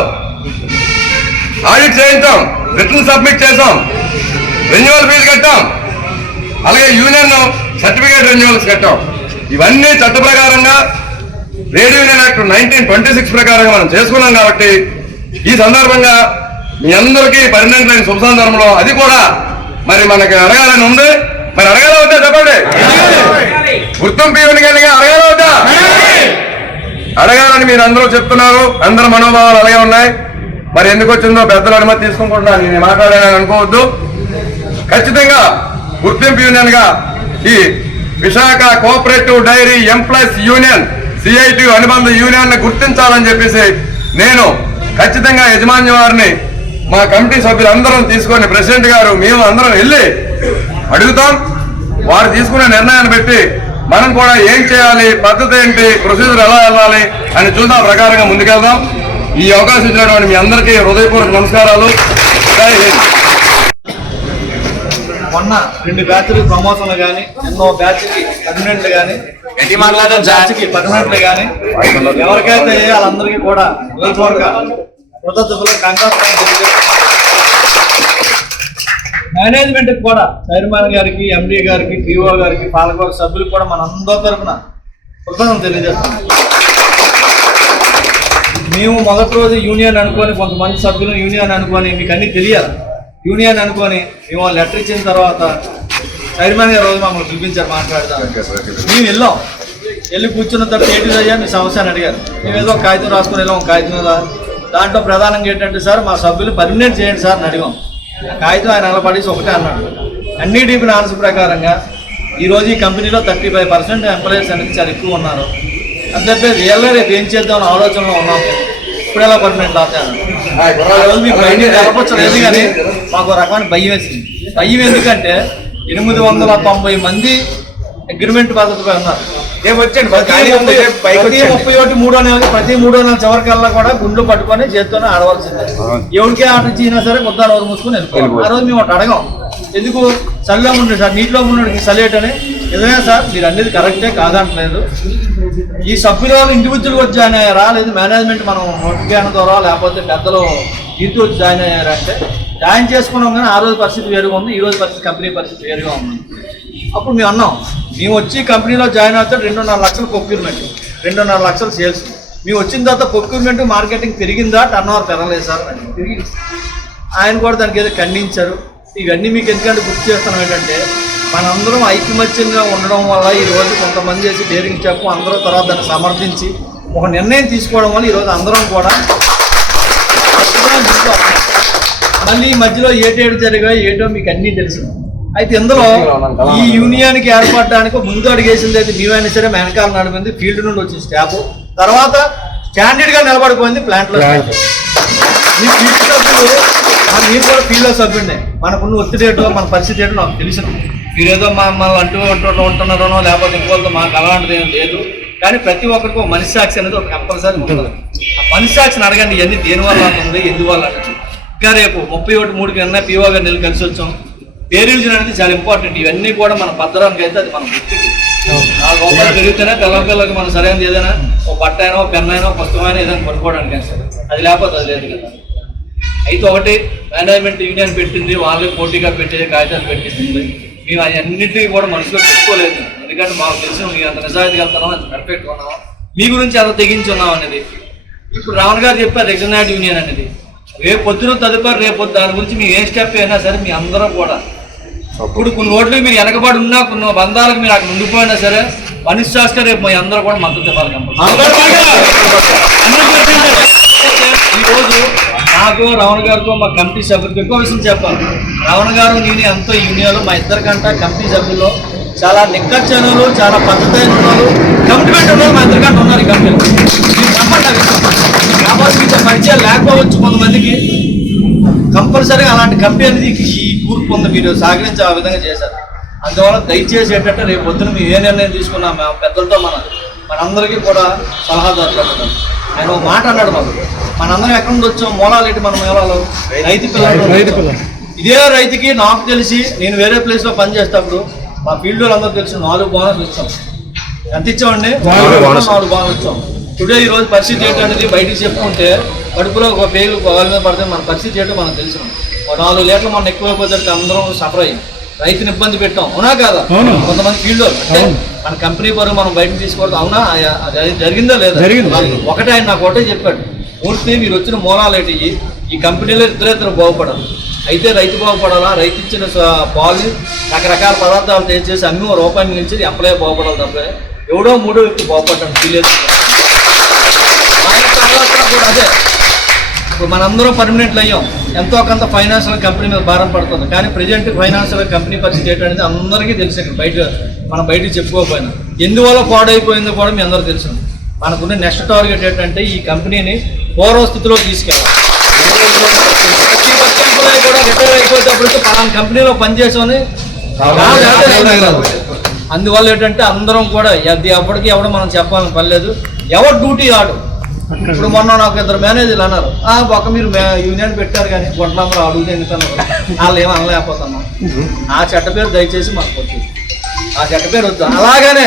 ఆడిట్ చేయించాం, రిటర్న్ సబ్మిట్ చేసాం, రెన్యువల్ ఫీజు కట్టాం, అలాగే యూనియన్ సర్టిఫికేట్ రెన్యువల్స్ కట్టాం. ఇవన్నీ చట్ట ప్రకారంగా ట్రేడ్ యూనియన్ యాక్ట్ 1926 ప్రకారంగా మనం చేసుకున్నాం. కాబట్టి ఈ సందర్భంగా మీ అందరికీ పర్మనెంట్ లైన్ శుభ సందర్భంలో అది కూడా మరి మనకి అడగాలని ఉంది. మరి అడగాలవుతా చెప్పండి, గుర్తింపు యూనియన్గా అడగాలవుతా? అడగాలని మీరు అందరూ చెప్తున్నారు. అందరి మనోభావాలు అలాగే ఉన్నాయి. మరి ఎందుకు వచ్చిందో పెద్దల అనుమతి తీసుకుంటున్నాను, నేను మాట్లాడానని అనుకోవద్దు. ఖచ్చితంగా గుర్తింపు యూనియన్ గా ఈ Visakha cooperative dairy employees union CIT అనుబంధ యూనియన్ గుర్తించాలని చెప్పేసి నేను ఖచ్చితంగా యజమాన్యం వారిని మా కమిటీ సభ్యులందరం తీసుకొని ప్రెసిడెంట్ గారు మేము అందరం వెళ్ళి అడుగుతాం. వారు తీసుకునే నిర్ణయాన్ని బట్టి మనం కూడా ఏం చేయాలి, పద్ధతి ఏంటి, ప్రొసీజర్ ఎలా వెళ్ళాలి అని చూద్దాం, ప్రకారంగా ముందుకెళ్దాం. ఈ అవకాశం ఇచ్చినటువంటి మీ అందరికీ హృదయపూర్వక నమస్కారాలు. మొన్న 2 బ్యాచ్లు ప్రమోషన్లు కానీ, ఎన్నో బ్యాచ్కి పర్మనెంట్లు కానీ గట్టి మాట్లాడారు జాతికి పర్మనెంట్ కానీ ఎవరికైతే వాళ్ళందరికీ కూడా కృతజ్ఞతలు కంగ్రాట్స్. మేనేజ్మెంట్ కూడా చైర్మన్ గారికి, ఎండీ గారికి, పిఓ గారికి, పాలకవర్గ సభ్యులకు కూడా మన అందరి తరఫున కృతజ్ఞతలు తెలియజేస్తాం. మేము మొదటి రోజు యూనియన్ అనుకొని, కొంతమంది సభ్యులు యూనియన్ అనుకొని, మీకు అన్నీ తెలియాలి, యూనియన్ అనుకొని మేము లెటర్ ఇచ్చిన తర్వాత చైర్మన్ గారు రోజు మమ్మల్ని పిలిపించారు మాట్లాడదాం. మేము వెళ్ళి కూర్చున్న తర్వాత ఏంటి అయ్యా మీ సమస్య అని అడిగారు. మేము ఏదో కాగితం రాసుకొని వెళ్ళాం, కాగితం మీద దాంట్లో ప్రధానంగా ఏంటంటే సార్ మా సభ్యులు పర్మినెంట్ చేయండి సార్ అని అడిగాం. కాగితం ఆయన అలా పడేసి ఒకటే అన్నాడు. అన్ని డీపీ నాన్స్ ప్రకారంగా ఈరోజు ఈ కంపెనీలో 35% ఎంప్లాయీస్ అనేది చాలా ఎక్కువ ఉన్నారు. అంతే రియల్గా రేపు ఏం చేద్దామని ఆలోచనలో ఉన్నాం. ఇప్పుడు ఎలా పర్మనెంట్ అవుతాను ఆ రోజు మీకు బయట కలపచ్చలేదు, కానీ మాకు ఒక రకమైన భయం వేసింది. భయం ఎందుకంటే 890 మంది అగ్రిమెంట్ పద్ధతిపై ఉన్నారు. ప్రతి 31 నెలకి ప్రతి 3వ నెల చివరికల్లా కూడా గుండ్లు పట్టుకొని చేత్తోనే ఆడవలసిందే. ఎవరికి ఆట ఇచ్చినా సరే ముద్దాలు ఎవరు మూసుకొని వెళ్ళిపోవాలి. ఆ రోజు మేము ఒకటి అడగాం, ఎందుకు చలిలో ఉండే సార్ నీటిలో ఉన్నడికి చలియట్ అని. నిజమే సార్ మీరు అనేది కరెక్టే, కాదంటలేదు. ఈ సభ్యుల వాళ్ళు ఇండివిజువల్గా వచ్చి జాయిన్ అయ్యారా, లేదు మేనేజ్మెంట్ మనం నోటిఫికేషన్ ద్వారా లేకపోతే పెద్దలు ఇంటి వచ్చి జాయిన్ అయ్యారంటే జాయిన్ చేసుకున్నాం. కానీ ఆ రోజు పరిస్థితి వేరుగా ఉంది, ఈ రోజు పరిస్థితి కంపెనీ పరిస్థితి వేరుగా ఉంది. అప్పుడు మేము అన్నాం, మేము వచ్చి కంపెనీలో జాయిన్ అవుతే 2.5 లక్షలు ప్రొక్యూర్మెంట్, 2.5 లక్షలు సేల్స్. మేము వచ్చిన తర్వాత ప్రొక్యూర్మెంట్ మార్కెటింగ్ పెరిగిందా, టర్న్ ఓవర్ పెరగలేదు సార్ అని తిరిగి ఆయన కూడా దానికి ఏదో ఖండించారు. ఇవన్నీ మీకు ఎందుకంటే గుర్తు చేస్తున్నాం ఏంటంటే మనందరం ఐకమత్యంగా ఉండడం వల్ల ఈరోజు కొంతమంది చేసి డేరింగ్ స్టెప్ అందరూ తర్వాత దాన్ని సమర్థించి ఒక నిర్ణయం తీసుకోవడం వల్ల ఈరోజు అందరం కూడా మళ్ళీ ఈ మధ్యలో ఏటేడు జరిగాయో ఏటో మీకు అన్నీ తెలుసు. అయితే ఇందులో ఈ యూనియన్కి ఏర్పడడానికి ముందు అడిగేసింది అయితే మేమైనా సరే వెనకాల నడిపింది ఫీల్డ్ నుండి వచ్చిన స్టాఫ్, తర్వాత స్టాండర్డ్గా నిలబడిపోయింది ప్లాంట్లో. మీ ఫీల్డ్ సభ్యులు మీరు కూడా ఫీల్డ్లో సభ్యుడినే, మనకున్న ఒత్తిడి ఏంటో మన పరిస్థితి ఏంటో నాకు తెలిసిన. మీరేదో మమ్మల్ని ఉంటున్నారనో లేకపోతే ఇంకోళ్ళతో మాకు అలాంటిది ఏం లేదు. కానీ ప్రతి ఒక్కరికి ఒక మనస్సాక్షి అనేది ఒక కంపల్సరీ ఉంటుంది. ఆ మనస్సాక్షిని అడగండి, ఇవన్నీ దేనివల్ల ఉంది, ఎందువల్ల అనేది. ఇంకా రేపు 31/3కి అన్న పిఓ గారు నెల కలిసి వచ్చాం. పేరివిజన్ అనేది చాలా ఇంపార్టెంట్. ఇవన్నీ కూడా మన భద్రానికి అయితే అది మన వృత్తికి 4 రూపాయలు పెరిగితేనే పిల్లలకి మనం సరైనది ఏదైనా ఒక బట్ట అయినా ఒక పెన్ అయినా ఒక పుస్తకమైనా ఏదైనా కొనుక్కోవడానికి అది లేకపోతే అది లేదు కదా. అయితే ఒకటి మేనేజ్మెంట్ యూనియన్ పెట్టింది, వాళ్ళే పోటీగా పెట్టేది కాగితాలు పెట్టింది. మేము అన్నింటినీ కూడా మనసులో పెట్టుకోలేదు. ఎందుకంటే మాకు తెలిసిన మీరు అంత నిజాయితీగా వెళ్తున్నాం, అంత పర్ఫెక్ట్గా ఉన్నాం, మీ గురించి అంత తెగించి ఉన్నాం అనేది. ఇప్పుడు రావణ్ గారు చెప్పారు రెగ్యులర్ యూనియన్ అనేది. రేపు పొద్దున తదుపరి రేపు దాని గురించి మేము ఏ స్టెప్ అయినా సరే మీ అందరం కూడా ఇప్పుడు కొన్ని ఓట్లు మీరు వెనకబడి ఉన్నా, కొన్ని బంధాలకు మీరు అక్కడ ఉండిపోయినా సరే మనస్సాక్షిగా రేపు మీ అందరూ కూడా మద్దతు ఇవ్వాలి. ఈరోజు నాకు రావణ్ గారితో మా కమిటీ సభ్యులకు ఎక్కువ విషయం చెప్పాలి. రావణ్ గారు నేను ఎంతో యూనియన్లో మా ఇద్దరికంటే కమిటీ సభ్యుల్లో చాలా నిక్కచ్చనులు, చాలా పద్ధతైన ఉన్నారు, కమిట్మెంట్ ఉన్నారు. మా ఇద్దరికంటే ఉన్నారు ఈ కంపెనీలో. మీరు చెప్పండి కాబట్టి మీతో పరిచయం లేకపోవచ్చు కొంతమందికి. కంపల్సరీగా అలాంటి కంపెనీ అనేది ఈ కూర్పు ఉంది, మీరు సహకరించి ఆ విధంగా చేశారు. అందువల్ల దయచేసి ఏంటంటే రేపు పొద్దున మేము ఏ నిర్ణయం తీసుకున్నాం మేము పెద్దలతో మనందరికీ కూడా సలహాదారులు. ఆయన ఒక మాట అన్నాడు, మనందరం ఎక్కడి నుండి వచ్చాం, మూలాలు ఏంటి మన మూలాలు రైతు పిల్లలు. ఇదే రైతుకి నాకు తెలిసి నేను వేరే ప్లేస్లో పనిచేసేటప్పుడు మా ఫీల్డ్ వాళ్ళందరూ తెలిసి 4 బోనస్ ఇచ్చాం. ఎంత ఇచ్చామండి? 4 బోనస్ ఇచ్చాం. టుడే ఈరోజు పరిస్థితి ఏంటనేది బయటికి చెప్పుకుంటే కడుపులో ఒక పేగులు వాళ్ళ మీద పడితే మన పరిస్థితి ఏంటో మనం తెలిసిన. 4 లీటర్లు మనం ఎక్కువైపోతే అందరం సఫర్ అయ్యాం, రైతుని ఇబ్బంది పెట్టాం. అవునా కాదా? కొంతమంది ఫీల్డ్ అంటే మన కంపెనీ పరువు మనం బయటకు తీసుకోవద్దు. అవునా? అది జరిగిందా లేదా? ఒకటే ఆయన నాకు ఒకటే చెప్పాడు, పూర్తి మీరు వచ్చిన మూలాలు ఏంటి, ఈ కంపెనీలో ఇద్దరు బాగుపడాలి. అయితే రైతు బాగుపడాలా, రైతు ఇచ్చిన పాలు రకరకాల పదార్థాలు తయారు చేసి అన్ని రూపాయలు నుంచి ఎంప్లాయ్ బాగుపడాలి తప్ప ఎవడో 3వ వ్యక్తి బాగుపడ్డాను ఫీలేదు. కూడా అదే ఇప్పుడు మనందరం పర్మనెంట్లు అయ్యాం, ఎంతో కొంత ఫైనాన్షియల్ కంపెనీ మీద భారం పడుతుంది. కానీ ప్రజెంట్ ఫైనాన్షియల్ కంపెనీ పరిస్థితి ఏంటనేది అందరికీ తెలుసు. ఇక్కడ మనం బయటకు చెప్పుకోకపోయినా ఎందువల్ల పాడైపోయిందో కూడా మీ అందరూ తెలుసు. మనకున్న నెక్స్ట్ టార్గెట్ ఏంటంటే ఈ కంపెనీని పూర్వస్థితిలో తీసుకెళ్ళాలి. కూడా రిటైర్ అయిపోయేటప్పటికి పలానా కంపెనీలో పనిచేసామని. అందువల్ల ఏంటంటే అందరం కూడా అప్పటికి ఎవడో మనం చెప్పాలని పర్లేదు, ఎవరు డ్యూటీ ఆడు. ఇప్పుడు మొన్న నాకు 2 మేనేజర్లు అన్నారు, ఒక మీరు యూనియన్ పెట్టారు కానీ గొడ్లందరూ అడుగుతే ఎందుకన్నారు, వాళ్ళు ఏమో అనలేకపోతున్నాం. ఆ చెడ్డ పేరు దయచేసి మాకు వచ్చి ఆ చెడ్డ పేరు వద్దు. అలాగనే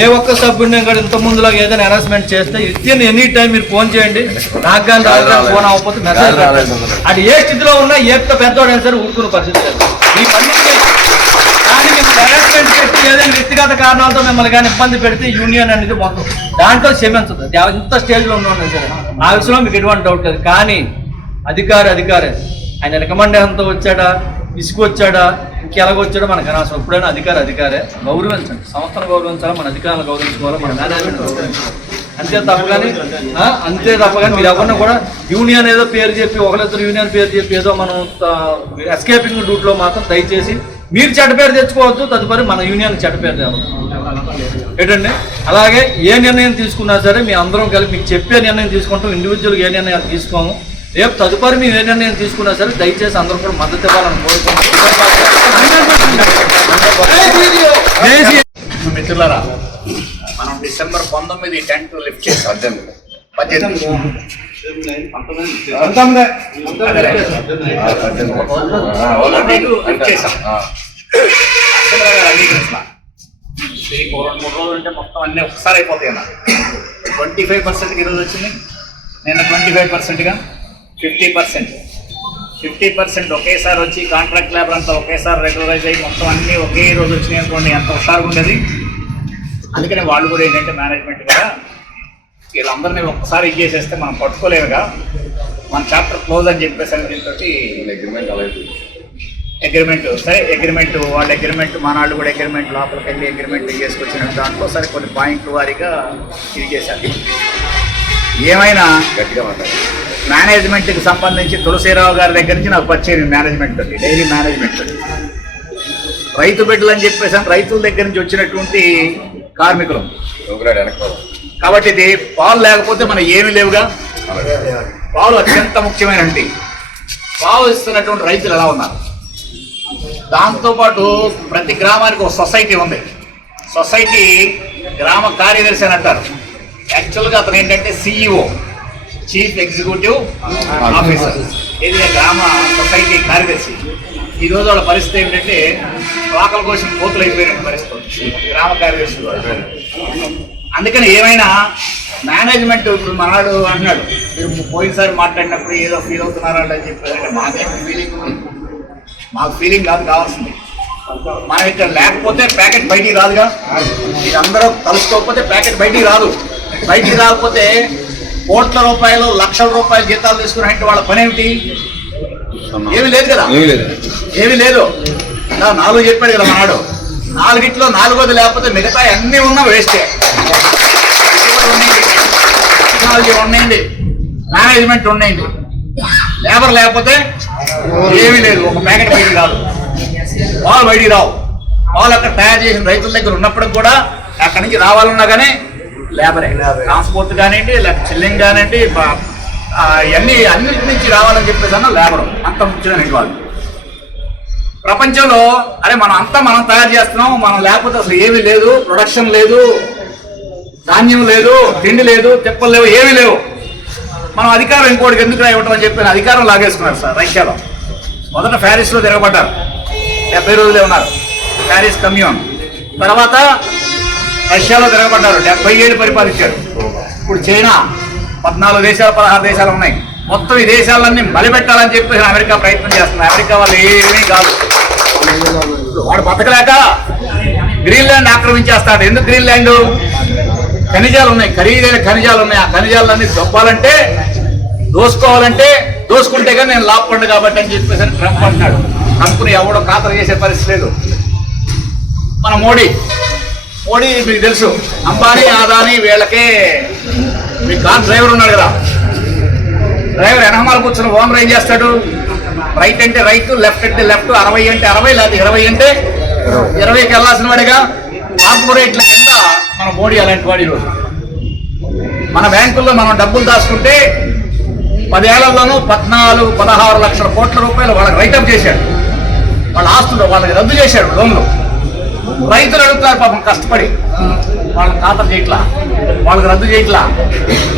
ఏ ఒక్క సభ్యుడిని కూడా ఇంత ముందులో ఏదైనా హెరాస్మెంట్ చేస్తే వితిన్ ఎనీ టైం మీరు ఫోన్ చేయండి. నాకు కానీ ఫోన్ అవ్వకపోతే మెసేజ్ పెట్టండి. అది ఏ స్థితిలో ఉన్నా ఏ పెద్దవాడైనా సరే ఊరుకునే పరిస్థితి లేదు. ఈ పనికి కానీ మేము హెరాస్మెంట్ చేసి ఏదైనా వ్యక్తిగత కారణాలతో మిమ్మల్ని కానీ ఇబ్బంది పెడితే యూనియన్ అనేది మొత్తం దాంట్లో క్షమించదు. ఇంత స్టేజ్లో ఉన్నాను సరే ఆ విషయంలో మీకు ఎటువంటి డౌట్ లేదు. కానీ అధికారే ఆయన రికమెండేషన్తో వచ్చాడా, ఇసుకొచ్చాడా, ఇంకెలాగొచ్చాడో మనకు అనవసరం. ఎప్పుడైనా అధికారే గౌరవించండి. సంస్థను గౌరవించాలి, మన అధికారులను గౌరవించుకోవాలి, మన మేనేజ్మెంట్ గౌరవించాలి. అంతే తప్ప కానీ మీరు ఎవరిని కూడా యూనియన్ ఏదో పేరు చెప్పి ఒకరిద్దరు యూనియన్ పేరు చెప్పి ఏదో మనం ఎస్కేపింగ్ రూట్లో మాత్రం దయచేసి మీరు చెడ్డ పేరు తెచ్చుకోవద్దు. తదుపరి మన యూనియన్ చెడ్డ పేరు తేవద్దు ఏంటండి. అలాగే ఏ నిర్ణయం తీసుకున్నా సరే మీ అందరం కలిపి మీకు చెప్పే నిర్ణయం తీసుకుంటాం. ఇండివిజువల్గా ఏ నిర్ణయాలు తీసుకోము. రేపు తదుపరి మేము ఏ నిర్ణయం తీసుకున్నా సరే దయచేసి అందరూ కూడా మద్దతు ఇవ్వాలని కోరుకుంటున్నాం. మిత్రులారా, మనం డిసెంబర్ 19 టెంట్ లిఫ్ట్ చేసాం. 18 లిఫ్ట్ చేసాం. దీనికి 2-3 రోజులు అంటే మొత్తం అన్నీ ఒకసారి అయిపోతాయి అన్న. 25% ఈరోజు వచ్చింది, నిన్న 25%గా 50% ఒకేసారి వచ్చి కాంట్రాక్ట్ లేబర్ అంతా ఒకేసారి రెగ్యులరైజ్ అయ్యి మొత్తం అన్నీ ఒకే రోజు వచ్చినాయి అనుకోండి, ఎంత హుషారుగా ఉండేది. అందుకని వాళ్ళు కూడా ఏంటంటే మేనేజ్మెంట్ కూడా వీళ్ళందరినీ ఒక్కసారి ఇచ్చేసేస్తే మనం పట్టుకోలేముగా, మన చాప్టర్ క్లోజ్ అని చెప్పేసి దీంతో అగ్రిమెంట్ సరే అగ్రిమెంట్ వాళ్ళ అగ్రిమెంట్ మన వాళ్ళు కూడా అగ్రిమెంట్ లోపలికి వెళ్ళి అగ్రిమెంట్ చేసుకొచ్చిన దాంట్లో సరే కొన్ని పాయింట్లు వారీగా ఇది చేశారు. ఏమైనా గట్టిగా మాట్లాడారు. మేనేజ్మెంట్కి సంబంధించి తులసీరావు గారి దగ్గర నుంచి నాకు పరిచయం మేనేజ్మెంట్ తోటి, డైలీ మేనేజ్మెంట్ తోటి. రైతు బిడ్డలు అని చెప్పేసి రైతుల దగ్గర నుంచి వచ్చినటువంటి కార్మికులు కాబట్టి ఇది పాలు లేకపోతే మనం ఏమీ లేవుగా. పాలు అత్యంత ముఖ్యమైనటువంటి పాలు ఇస్తున్నటువంటి రైతులు ఎలా ఉన్నారు. దాంతోపాటు ప్రతి గ్రామానికి ఒక సొసైటీ ఉంది. సొసైటీ గ్రామ కార్యదర్శి అని అంటారు. యాక్చువల్గా అతను ఏంటంటే సిఇఓ, చీఫ్ ఎగ్జిక్యూటివ్ ఆఫీసర్. ఇది గ్రామ సొసైటీ కార్యదర్శి. ఈరోజు వాళ్ళ పరిస్థితి ఏంటంటే వాకల కోసం కోతులు అయిపోయిన పరిస్థితి గ్రామ కార్యదర్శి. అందుకని ఏమైనా మేనేజ్మెంట్ ఇప్పుడు మనవాడు అంటున్నాడు, మీరు పోయినసారి మాట్లాడినప్పుడు ఏదో ఫీల్ అవుతున్నారా అని చెప్పారంటే మాకేం ఫీలింగ్ ఉంది. మాకు ఫీలింగ్ కాదు కావాల్సింది. మనం ఇక్కడ లేకపోతే ప్యాకెట్ బయటికి రాదుగా. మీరందరూ కలుసుకోకపోతే ప్యాకెట్ బయటికి రాదు. బయటికి రాకపోతే కోట్ల రూపాయలు లక్షల రూపాయలు జీతాలు తీసుకునే వాళ్ళ పని ఏమిటి? ఏమీ లేదు కదా, ఏమీ లేదు. 4 చెప్పాడు కదా మనవాడు. 4గిట్లో 4వది లేకపోతే మిగతా అన్నీ ఉన్నా వేస్టే. టెక్నాలజీ ఉన్నాయండి, మేనేజ్మెంట్ ఉన్నాయండి, లేబర్ లేకపోతే ఏమీ లేదు. ఒక ప్యాకెట్ బయటికి రాదు, పాలు బయటికి రావు. పాలు అక్కడ తయారు చేసిన రైతుల దగ్గర ఉన్నప్పటికి కూడా అక్కడి నుంచి రావాలన్నా కానీ లేబరే. ట్రాన్స్పోర్ట్ కానివ్వండి, లేకపోతే చిల్లింగ్ కానివ్వండి, అన్నిటి నుంచి రావాలని చెప్పేసి అన్న లేబరు అంత ముఖ్యమైన వాళ్ళు. ప్రపంచంలో అరే మనం తయారు చేస్తున్నాం, మనం లేకపోతే అసలు ఏమీ లేదు, ప్రొడక్షన్ లేదు, ధాన్యం లేదు, తిండి లేదు, తిప్పలు లేవు, ఏమీ లేవు. మనం అధికారం ఇంకోటికి ఎందుకు ఇవ్వటం అని చెప్పిన అధికారం లాగేసుకున్నారు సార్. రష్యాలో మొదట ప్యారిస్లో తిరగబడ్డారు, 70 రోజులే ఉన్నారు ప్యారిస్ కమ్యూన్. తర్వాత రష్యాలో తిరగబడ్డారు, 77 పరిపాలించారు. ఇప్పుడు చైనా 14 దేశాలు 16 దేశాలు ఉన్నాయి. మొత్తం ఈ దేశాలన్నీ బలిపెట్టాలని చెప్పేసి అమెరికా ప్రయత్నం చేస్తుంది. అమెరికా వాళ్ళు ఏమీ కాదు, వాడు బతకలేక గ్రీన్లాండ్ ఆక్రమించేస్తాడు. ఎందుకు గ్రీన్లాండ్? ఖనిజాలు ఉన్నాయి, ఖరీదైన ఖనిజాలు ఉన్నాయి. ఆ ఖనిజాలన్నీ దొబ్బాలంటే, దోసుకోవాలంటే దోసుకుంటే కానీ నేను లాభపండు కాబట్టి అని చెప్పేసి ట్రంప్ అంటున్నాడు. ట్రంప్ని ఎవడో ఖాతరు చేసే పరిస్థితి లేదు. మన మోడీ మీకు తెలుసు, అంబానీ అదానీ వీళ్ళకే మీ కార్ డ్రైవర్ ఉన్నాడు కదా, డ్రైవర్ వెనకమాల కూర్చున్న ఓనర్ ఏం చేస్తాడు? రైట్ అంటే రైట్, లెఫ్ట్ అంటే లెఫ్ట్, 60 అంటే 60, లేదా 20 అంటే 20కి వెళ్ళాల్సిన వాడిగా. కార్పొరేట్ల కింద మన మోడీ అలాంటి వాడి. ఈరోజు మన బ్యాంకుల్లో మనం డబ్బులు దాచుకుంటే 10 ఏళ్లలోనూ 14-16 లక్షల కోట్ల రూపాయలు వాళ్ళకి రైటప్ చేశాడు. వాళ్ళ ఆస్తులు వాళ్ళకి రద్దు చేశాడు, లోన్లు. రైతులు అడుగుతారు పాపం కష్టపడి, వాళ్ళకి ఖాతా చేయట్లా, వాళ్ళకి రద్దు చేయట్లా.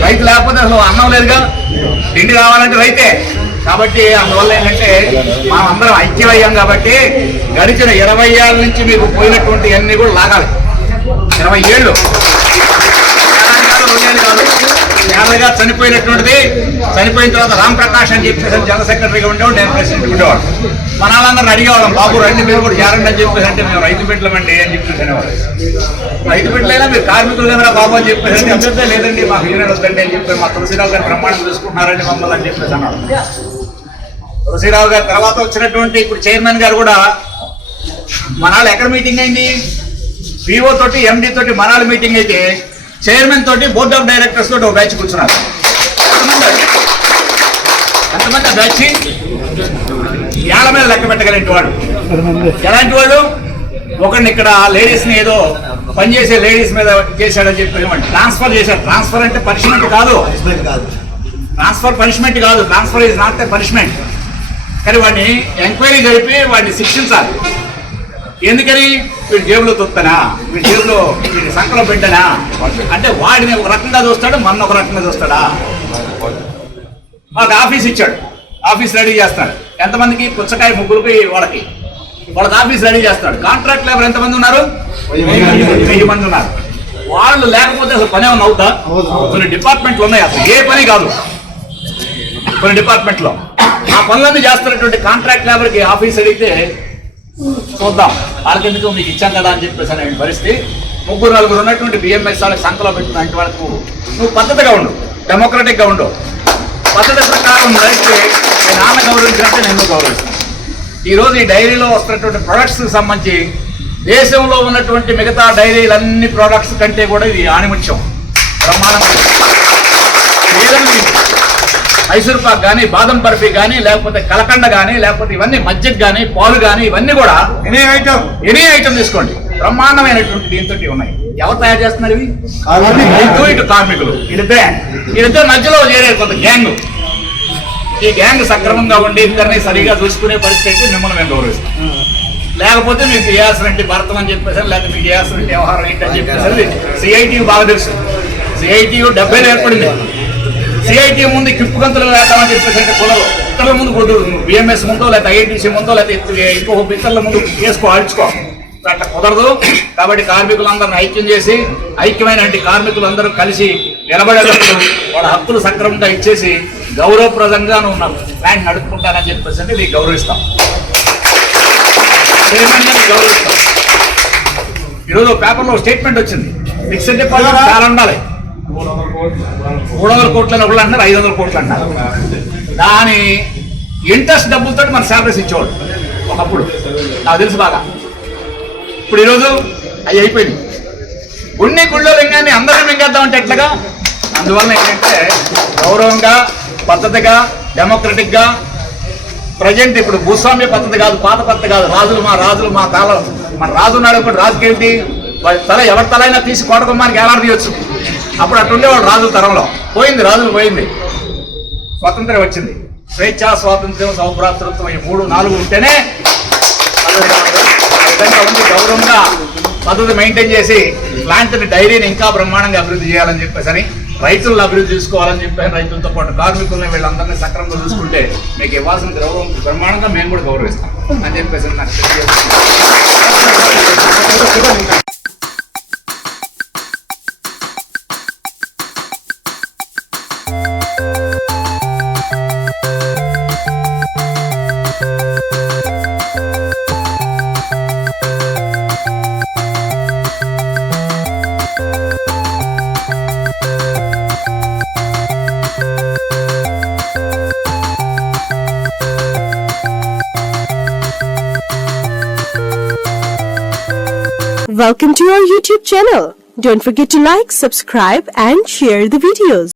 రైతు లేకపోతే అసలు అన్నం లేదుగా. తిండి కావాలంటే రైతే, కాబట్టి అందువల్ల ఏంటంటే మనం అందరం ఐక్యమయ్యాం కాబట్టి గడిచిన 20 ఏళ్ళ నుంచి మీకు పోయినటువంటి అన్ని కూడా లాగాలి. 20 ఏళ్ళు ఏళ్ళగా చనిపోయినటువంటిది. చనిపోయిన తర్వాత రామ్ ప్రకాష్ అని చెప్పేసి జనరల్ సెక్రటరీగా ఉండేవాడు, నేను ప్రెసిడెంట్ ఉండేవాడు. మన వాళ్ళందరూ అడిగేవాళ్ళం, బాబు రండి మీరు కూడా చేరండి అని చెప్పేసి అంటే మేము రైతు బిడ్డలమండి అని చెప్పేసి అనేవాడు. రైతు బిడ్డలైనా మీరు కార్మికులు కదా బాబు అని చెప్పేసి అంటే అభ్యర్థి లేదండి మాకు యూనియన్ వద్దండి అని చెప్పి మా తులసిరావు గారు బ్రహ్మాండం చూసుకుంటున్నారండి మమ్మల్ని అని చెప్పేసి అన్నాడు. తులసిరావు గారి తర్వాత వచ్చినటువంటి ఇప్పుడు చైర్మన్ గారు కూడా మనాళ్ళు ఎక్కడ మీటింగ్ అయింది, వివో తోటి ఎండి తోటి మనాళ్ళు మీటింగ్ అయితే చైర్మన్ తోటి బోర్డ్ ఆఫ్ డైరెక్టర్స్ తోటి ఒక బ్యాచ్ కూర్చున్నారు. ఎంతమంది ఆ బ్యాచ్? ఏళ్ళ మీద లెక్క పెట్టగలంటి వాడు. ఎలాంటి వాళ్ళు? ఒకరిని ఇక్కడ లేడీస్ని ఏదో పనిచేసే లేడీస్ మీద చేశాడని చెప్పి ట్రాన్స్ఫర్ చేశాడు. ట్రాన్స్ఫర్ అంటే పనిష్మెంట్ కాదు, ట్రాన్స్ఫర్ పనిష్మెంట్ కాదు, transfer is not a punishment. కానీ వాడిని ఎంక్వైరీ జరిపి వాడిని శిక్షించాలి. ఎందుకని? వీడి జేబులో తొత్తనా, వీడి జేబులో వీడి సంకలో బిడ్డనా అంటే వాడిని ఒక రకంగా చూస్తాడు, మన ఒక రకంగా చూస్తాడా? వాళ్ళకి ఆఫీస్ ఇచ్చాడు, ఆఫీస్ రెడీ చేస్తాడు. ఎంతమందికి? పుచ్చకాయ ముగ్గురికి వాళ్ళకి ఆఫీస్ రెడీ చేస్తాడు. కాంట్రాక్ట్ లేబర్ ఎంతమంది ఉన్నారు? 1000 మంది ఉన్నారు. వాళ్ళు లేకపోతే అసలు పని ఏమైనా అవుతా? కొన్ని డిపార్ట్మెంట్లు ఉన్నాయి అసలు ఏ పని కాదు. కొన్ని డిపార్ట్మెంట్లో ఆ పనులన్నీ చేస్తున్నటువంటి కాంట్రాక్ట్ లేబర్కి ఆఫీస్ అడిగితే చూద్దాం వాళ్ళకెందుకు మీకు ఇచ్చాం కదా అని చెప్పేసి అనే పరిస్థితి. 3-4 ఉన్నటువంటి బిఎంఎస్ వాళ్ళకి సంఖలో పెట్టిన వరకు నువ్వు పద్ధతిగా ఉండు, డెమోక్రటిక్గా ఉండు. పద్ధతి ప్రకారం నడిస్తే నేను నాన్న గౌరవించినట్టే నేను గౌరవిస్తాను. ఈరోజు ఈ డైరీలో వస్తున్నటువంటి ప్రొడక్ట్స్కి సంబంధించి దేశంలో ఉన్నటువంటి మిగతా డైరీలన్ని ప్రొడక్ట్స్ కంటే కూడా ఇది ఆణిముత్యం, బ్రహ్మాండంగా. ఏదైనా మైసూర్ పాక్ కానీ, బాదం బర్ఫీ కానీ, లేకపోతే కలకండ కానీ, లేకపోతే ఇవన్నీ మజ్జిగ కానీ, పాలు కానీ, ఇవన్నీ కూడా ఎనీ ఐటమ్ తీసుకోండి, బ్రహ్మాండమైనటువంటి దీంతో ఉన్నాయి. ఎవరు తయారు చేస్తున్నారు ఇవి? ఇటు కార్మికులు. వీళ్ళిద్దరు మధ్యలో చేరే కొంత గ్యాంగ్. ఈ గ్యాంగ్ సక్రమంగా ఉండి ఇద్దరిని సరిగా చూసుకునే పరిస్థితి మిమ్మల్ని మేము గౌరవిస్తాం. లేకపోతే మీకు చేయాల్సినట్టు భర్తం అని చెప్పేసి, లేకపోతే మీకు చేయాల్సినట్టు వ్యవహారం ఏంటని చెప్పేసి సిఐటి బాగా తెలుసు. సిఐటి 70 ఏర్పడింది. సిఐటి ముందు కిప్పు గంతులు వేద్దామని చెప్పేసి అంటే కులలు ఇతరుల ముందు కొద్దు, బిఎంఎస్ ముందో లేకపోతే ఐఐటీసీ ముందో లేకపోతే ఇంకో ఇతరుల ముందు వేసుకో ఆడుచుకో, అట్లా కుదరదు. కాబట్టి కార్మికులందరిని ఐక్యం చేసి ఐక్యమైన కార్మికులందరూ కలిసి నిలబడేటప్పుడు వాళ్ళ హక్కులు సక్రమంగా ఇచ్చేసి గౌరవప్రదంగా నువ్వు నా ప్లాంట్ నడుపుకుంటానని చెప్పేసి అంటే నీకు గౌరవిస్తాం, గౌరవిస్తాం. ఈరోజు పేపర్లో స్టేట్మెంట్ వచ్చింది, ఫిక్స్డ్ డిపాజిట్ చాలా ఉండాలి. 300 కోట్లు అని ఒకళ్ళు అంటున్నారు, 500 కోట్లు అంటున్నారు. దాని ఇంట్రెస్ట్ డబ్బులతో మన శాలరీస్ ఇచ్చేవాడు ఒకప్పుడు, నాకు తెలుసు బాగా. ఇప్పుడు ఈరోజు అవి అయిపోయింది. గుండె గుళ్ళో లింగాన్ని అందరినీ మింగేద్దామంటే ఎట్లాగా? అందువల్ల ఏంటంటే గౌరవంగా, పద్ధతిగా, డెమోక్రటిక్గా ప్రజెంట్ ఇప్పుడు భూస్వామ్య పద్ధతి కాదు, పాత పద్ధతి కాదు. రాజులు మా కాలం, మన రాజు ఉన్నాడు. ఇప్పుడు రాజుకి ఏంటి? వాడి తల ఎవరి తలైనా తీసి కోటకుమ్మానికి ఏలాడదీయొచ్చు. అప్పుడు అట్లుండేవాడు రాజుల తరంలో. పోయింది, రాజులు పోయింది, స్వాతంత్ర్యం వచ్చింది. స్వేచ్ఛ, స్వాతంత్ర్యం, సౌభ్రాతృత్వం ఈ 3-4 ఉంటేనే విధంగా ఉంది. గౌరవంగా పద్ధతి మెయింటైన్ చేసి ప్లాంట్ని, డైరీని ఇంకా బ్రహ్మాండంగా అభివృద్ధి చేయాలని చెప్పేసి, రైతులను అభివృద్ధి చేసుకోవాలని చెప్పి, రైతులతో పాటు కార్మికులను వీళ్ళందరినీ సక్రమంగా చూసుకుంటే మీకు ఇవ్వాల్సిన గౌరవం బ్రహ్మాండంగా మేము కూడా గౌరవిస్తాం అని చెప్పేసి నాకు తెలియజేస్తున్నాను. Welcome to our YouTube channel. Don't forget to like, subscribe and share the videos.